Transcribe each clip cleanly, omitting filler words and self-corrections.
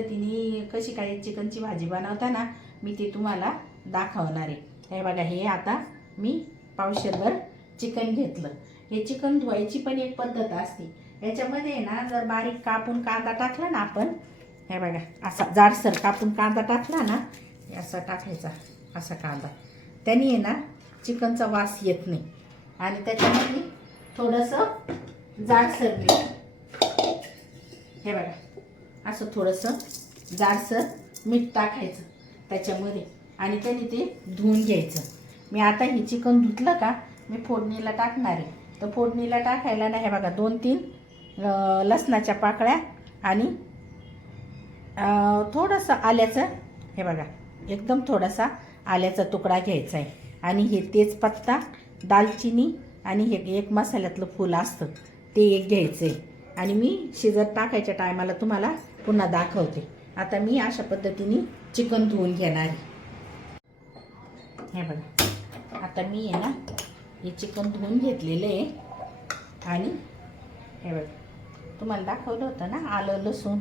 पद्धतीने कशी काय चिकनची भाजी बनवताना मी ते तुम्हाला दाखवणार आहे. हे बघा, हे आता मी पावशेरभर चिकन घेतलं. हे चिकन धुवायची पण एक पद्धत असते. याच्यामध्ये ना जर बारीक कापून कांदा टाकला ना आपण, हे बघा असा जाडसर कापून कांदा टाकला ना, असा टाकायचा असा कांदा, त्याने आहे ना चिकनचा वास येत नाही. आणि त्याच्यामध्ये थोडंसं जाडसर मीठ, हे बघा असं थोडंसं जाडसर मीठ टाकायचं त्याच्यामध्ये आणि त्याने ते धुवून घ्यायचं. मी आता ही चिकन धुतलं का मी फोडणीला टाकणार आहे. तर फोडणीला टाकायला ना हे बघा 2-3 लसणाच्या पाकळ्या आणि थोडंसं आल्याचं, हे बघा एकदम थोडासा आल्याचा तुकडा घ्यायचा आहे. आणि हे तेजपत्ता, दालचिनी आणि हे एक मसाल्यातलं फूल असतं ते एक घ्यायचं आहे. आणि मी शिजत टाकायच्या टायमाला तुम्हाला पुन्हा दाखवते. आता मी अशा पद्धतीने चिकन धुवून घेणार आहे. हे बघा, आता मी आहे ना हे चिकन धुवून घेतलेलं आहे. आणि हे बघा तुम्हाला दाखवलं होतं ना आलं लसूण,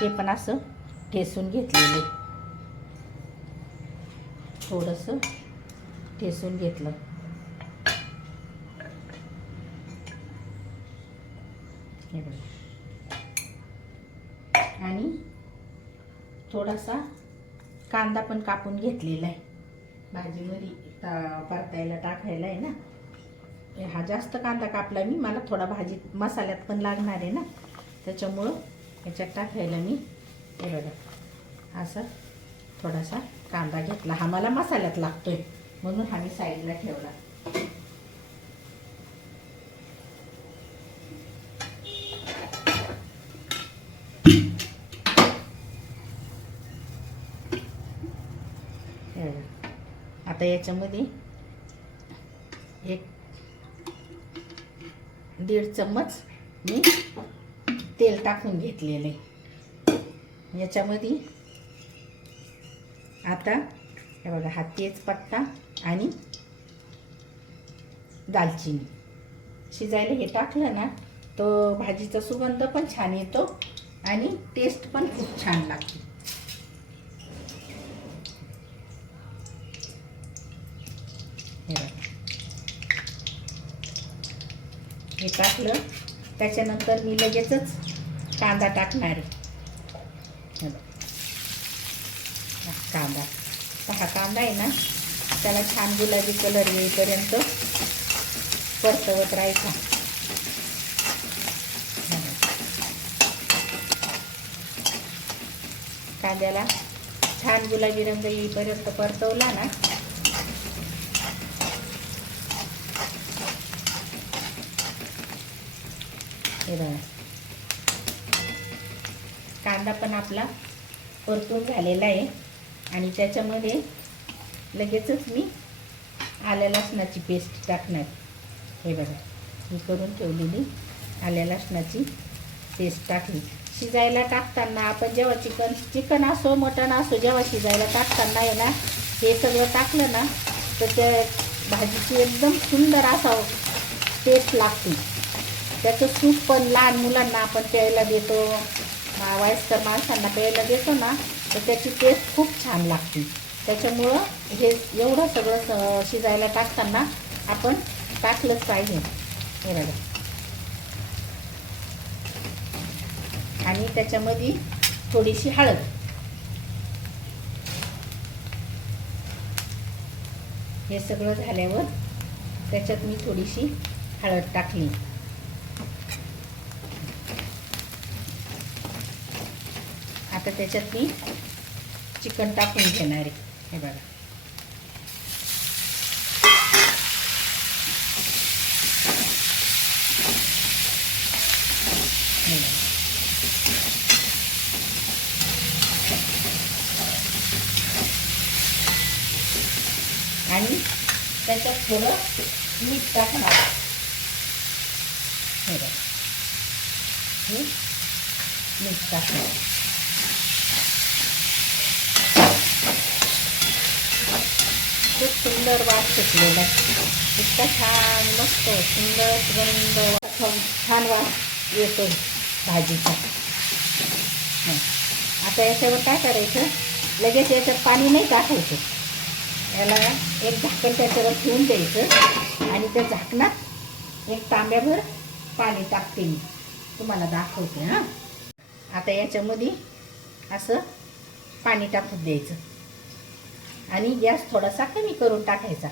ते पण असं ठेसून घेतलेलं आहे. थोडंसं ठेसून घेतलं. हे बघा, आणि थोडासा कांदा पण कापून घेतलेला आहे. भाजीमध्ये परतायला टाकायला आहे ना. हा जास्त कांदा कापला मी, मला थोडा भाजी मसाल्यात पण लागणार आहे ना, त्याच्यामुळं याच्यात टाकायला मी हे बघा असा थोडासा कांदा घेतला. हा मला मसाल्यात लागतोय म्हणून हा मी साईडला ठेवला. आता याच्यामध्ये 1-1.5 चम्मच मी तेल टाकून घेतलेलं आहे. याच्यामध्ये आता हे बघा हा तेजपत्ता आणि दालचिनी शिजायला हे टाकलं ना तर भाजीचा सुगंध पण छान येतो आणि टेस्ट पण खूप छान लागते. हे टाकलं त्याच्यानंतर मी लगेचच कांदा टाकणार आहे. कांदा, हा कांदा आहे ना त्याला छान गुलाबी कलर येईपर्यंत परतवत राहायचा. कांद्याला छान गुलाबी रंग येईपर्यंत परतवला ना हे बघा कांदा पण आपला परतून झालेला आहे. आणि त्याच्यामध्ये लगेचच मी आल्या लसणाची पेस्ट टाकणार. हे बघा मी करून ठेवलेली आल्या लसणाची पेस्ट टाकली. शिजायला टाकताना आपण जेव्हा चिकन असो मटण असो, जेव्हा शिजायला टाकताना आहे ना हे सगळं टाकलं ना तर त्या भाजीची एकदम सुंदर असा टेस्ट लागते. त्याचं सूप पण लहान मुलांना आपण प्यायला देतो, वयस्कर माणसांना प्यायला देतो ना, तर त्याची टेस्ट खूप छान लागते. त्याच्यामुळं हे एवढं सगळं शिजायला टाकताना आपण टाकलंच पाहिजे. हे बघा, आणि त्याच्यामध्ये थोडीशी हळद, हे सगळं झाल्यावर त्याच्यात मी थोडीशी हळद टाकली. आता त्याच्यात मी चिकन टाकून घेणार आहे. हे बघा आणि त्याच्यात थोडं मीठ टाकणार. हे बघा हे मीठ टाकणार. खूप सुंदर वास सुटलेला आहे. इतका छान मस्त सुंदर सुगंध छान वास येतो भाजीचा. आता याच्यावर काय करायचं, लगेच याच्यात पाणी नाही टाकायचं. याला एक झाकण त्याच्यावर ठेवून द्यायचं आणि त्या झाकणात एक तांब्याभर पाणी टाकते मी, तुम्हाला दाखवते. हां, आता याच्यामध्ये असं पाणी टाकून द्यायचं आणि गॅस थोडासा कमी करून टाकायचा.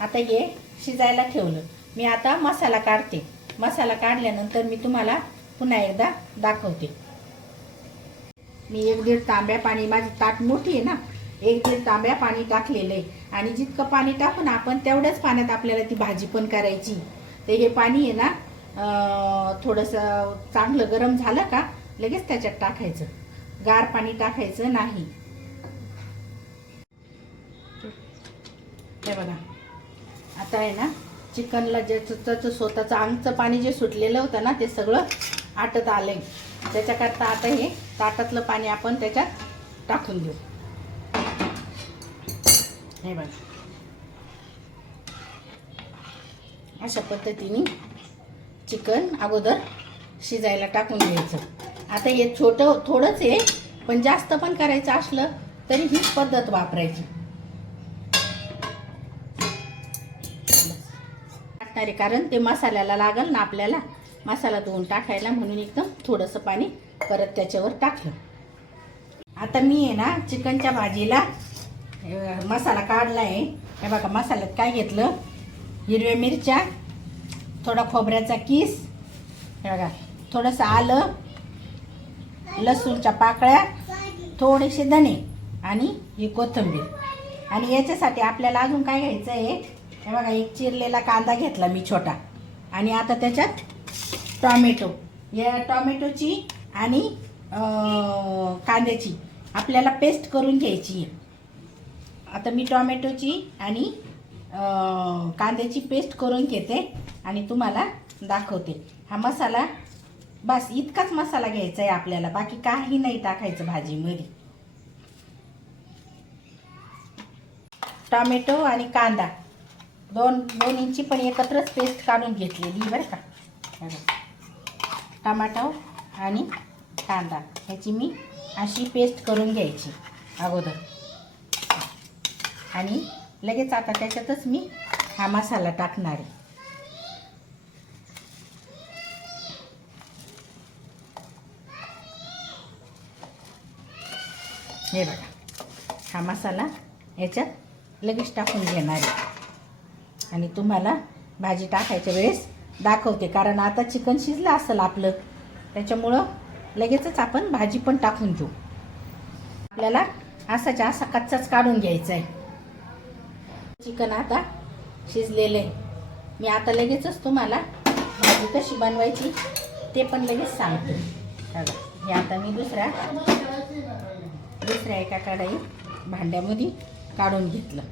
आता हे शिजायला ठेवलं मी. आता मसाला काढते. मसाला काढल्यानंतर मी तुम्हाला पुन्हा एकदा दाखवते. मी 1-1.5 तांब्या पाणी, माझी ताट मोठी आहे ना, 1-1.5 तांब्या पाणी टाकलेलं आहे. आणि जितकं पाणी टाकून आपण तेवढ्याच पाण्यात आपल्याला ती भाजी पण करायची. तर हे पाणी आहे ना थोडंसं चांगलं गरम झालं का लगेच त्याच्यात टाकायचं, गार पाणी टाकायचं नाही. हे बघा, आता आहे ना चिकनला त्याचं स्वतःचं अंगचं पाणी जे सुटलेलं होतं ना ते सगळं आटत आलंय. त्याच्याकरता आता हे ताटातलं पाणी आपण त्याच्यात टाकून देऊ. हे बघा, अशा पद्धतीने चिकन अगोदर शिजायला टाकून द्यायचं. आता हे छोटं थोडंच आहे, पण जास्त पण करायचं असलं तरी हीच पद्धत वापरायची. टाकणारे कारण ते मसाल्याला लागल ना आपल्याला मसाला धुवून टाकायला, म्हणून एकदम थोडंसं पाणी परत त्याच्यावर टाकलं. आता मी आहे ना चिकनच्या भाजीला मसाला काढला आहे. हे बघा, मसाल्यात काय घेतलं, हिरव्या मिरच्या, थोडा खोबऱ्याचा किस, हे बघा थोडंसं आलं, लसूणच्या पाकळ्या, थोडेसे धणे आणि ही कोथिंबीर. आणि याच्यासाठी आपल्याला अजून काय घ्यायचं आहे, हे बघा एक चिरलेला कांदा घेतला मी छोटा. आणि आता त्याच्यात टॉमॅटो, या टॉमॅटोची आणि कांद्याची आपल्याला पेस्ट करून घ्यायची आहे. आता मी टॉमॅटोची आणि कांद्याची पेस्ट करून घेते आणि तुम्हाला दाखवते. हा मसाला बस इतकाच मसाला घ्यायचा आहे आपल्याला, बाकी काही नाही टाकायचं भाजीमध्ये. टॉमॅटो आणि कांदा दोन्हींची पण एकत्रच पेस्ट काढून घेतलेली बरं का. टमाटो आणि कांदा ह्याची मी अशी पेस्ट करून घ्यायची अगोदर. आणि लगेच आता त्याच्यातच मी हा मसाला टाकणार आहे. हे बघा, हा मसाला याच्यात लगेच टाकून घेणार आहे आणि तुम्हाला भाजी टाकायच्या वेळेस दाखवते. कारण आता चिकन शिजलं असेल आपलं, त्याच्यामुळं लगेचच आपण भाजी पण टाकून घेऊ. आपल्याला असाच्या असा कच्चाच काढून घ्यायचा आहे. चिकन आता शिजलेलं आहे. मी आता लगेचच तुम्हाला भाजी कशी बनवायची ते पण लगेच सांगते. बघा, हे आता मी दुसऱ्या एका कढई भांड्यामध्ये काढून घेतलं.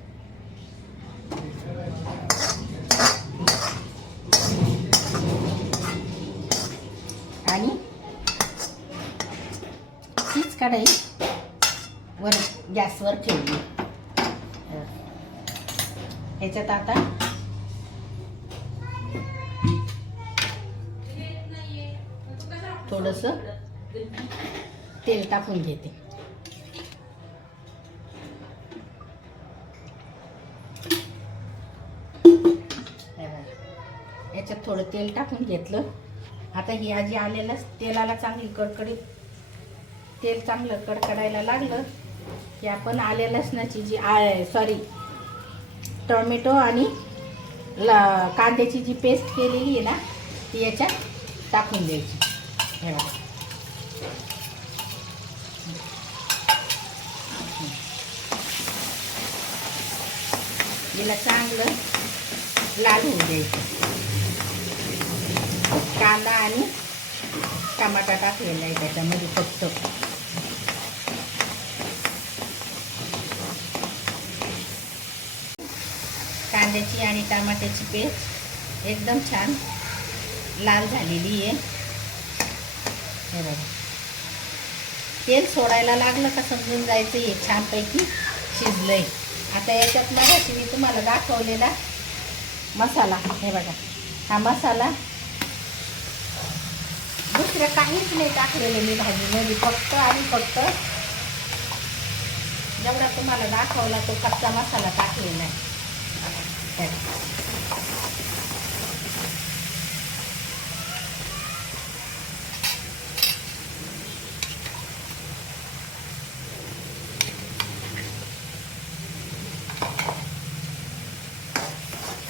आणि तीच कढई वर गॅसवर ठेवली. ह्याच्यात आता थोडंसं तेल टाकून घेते. याच्यात थोडं तेल टाकून घेतलं. आता ही आजी आलेलं तेलाला चांगली कडकडीत तेल चांगलं कडकडायला लागलं की आपण आल्या लसणाची जी टोमॅटो आणि कांद्याची जी पेस्ट केलेली आहे ना ती याच्यात टाकून द्यायची. हे बघा, हिला चांगलं लाल होऊ द्यायचं. कांदा आणि टमाटा टाकलेला आहे त्याच्यामध्ये फक्त. कांद्याची आणि टमाट्याची पेस्ट एकदम छान लाल झालेली आहे. हे बघा, तेल सोडायला लागलं का समजून जायचं हे छानपैकी शिजलंय. आता याच्यात मगाशी मी तुम्हाला दाखवलेला मसाला, हे बघा हा मसाला दुसरं काहीच नाही टाकलेलं मी भाजीमध्ये, फक्त आणि फक्त जेवढा तुम्हाला दाखवला तो कच्चा मसाला टाकलेला आहे.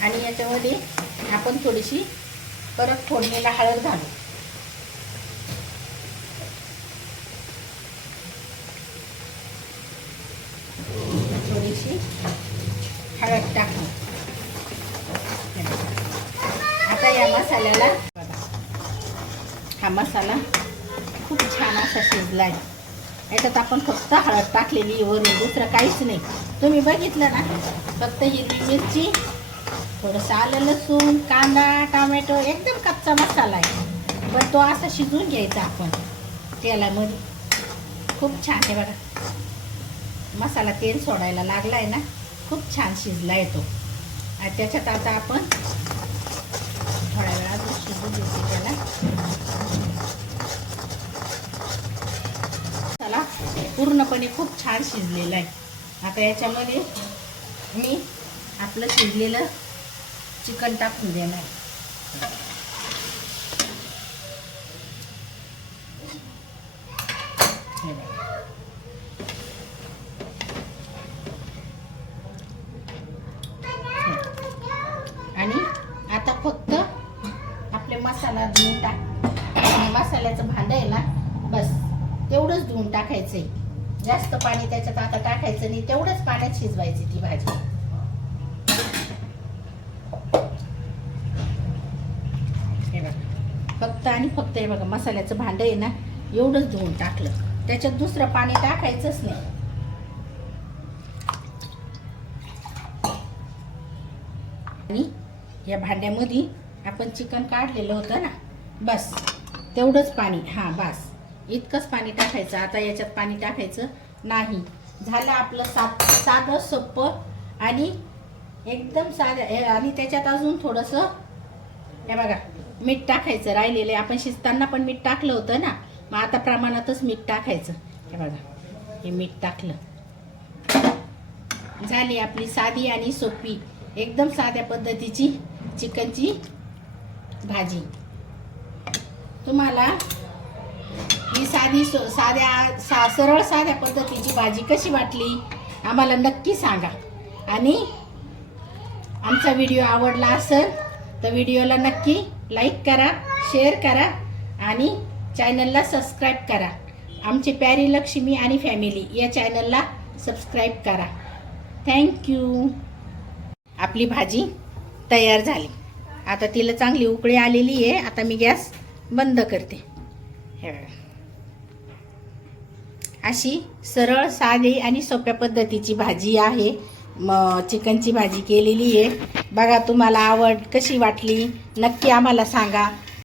आणि याच्यामध्ये आपण थोडीशी परत फोडणीला हळद घालू. थोडीशी हळद टाकू. आता या मसाल्याला हा मसाला खूप छान असा शिजला आहे. याच्यात आपण फक्त हळद टाकलेली वरून, दुसरं काहीच नाही. तुम्ही बघितलं ना, फक्त हिरवी मिरची, थोडंसं आलं लसूण, कांदा, टोमॅटो, एकदम कच्चा मसाला आहे. पण तो असा शिजवून घ्यायचा आपण तेलामध्ये. खूप छान आहे बघा, मसाला तेल सोडायला लागला आहे ना, खूप छान शिजला आहे तो. आणि त्याच्यात आता आपण थोड्या वेळात शिजू देते त्याला. मसाला पूर्णपणे खूप छान शिजलेला आहे. आता याच्यामध्ये मी आपलं शिजलेलं चिकन टाकून देणार. आणि आता फक्त आपले मसाला धुवून मसाल्याचं भांडं आहे ना, बस तेवढंच धुवून टाकायचंय. जास्त पाणी त्याच्यात आता टाकायचं नाही, तेवढंच पाण्यात शिजवायची ती भाजी. हे बघा, फक्त आणि फक्त हे बघा मसाल्याचं भांडं आहे ना, एवढंच धुवून टाकलं. त्याच्यात दुसरं पाणी टाकायचंच नाही. आणि या भांड्यामध्ये आपण चिकन काढलेलं होतं ना, बस तेवढंच पाणी. हां, बस इतकंच पाणी टाकायचं. आता याच्यात पाणी टाकायचं नाही. झालं आपलं साधं सोपं आणि एकदम साधं. आणि त्याच्यात अजून थोडंसं हे बघा मीठ टाकायचं राहिलेलं. आपण शिजताना पण मीठ टाकलं होतं ना, मग आता प्रमाणातच मीठ टाकायचं. हे बघा, हे मीठ टाकलं. झाली आपली साधी आणि सोपी, एकदम साध्या पद्धतीची चिकनची भाजी. तुम्हाला ही सरळ साध्या पद्धतीची भाजी कशी वाटली आम्हाला नक्की सांगा. आणि आमचा व्हिडिओ आवडला असेल तर व्हिडिओला नक्की लाईक करा, शेअर करा आणि चॅनलला सबस्क्राईब करा. आमची प्यारी लक्ष्मी आणि फॅमिली या चॅनलला सबस्क्राईब करा. थँक्यू. आपली भाजी तयार झाली. आता तिला चांगली उकळी आलेली आहे. आता मी गॅस बंद करते. हे बघा, अशी सरळ साधी आणि सोप्या पद्धतीची भाजी आहे. चिकनची भाजी केलेली आहे बघा. तुम्हाला कशी वाटली नक्की आम्हाला सांगा.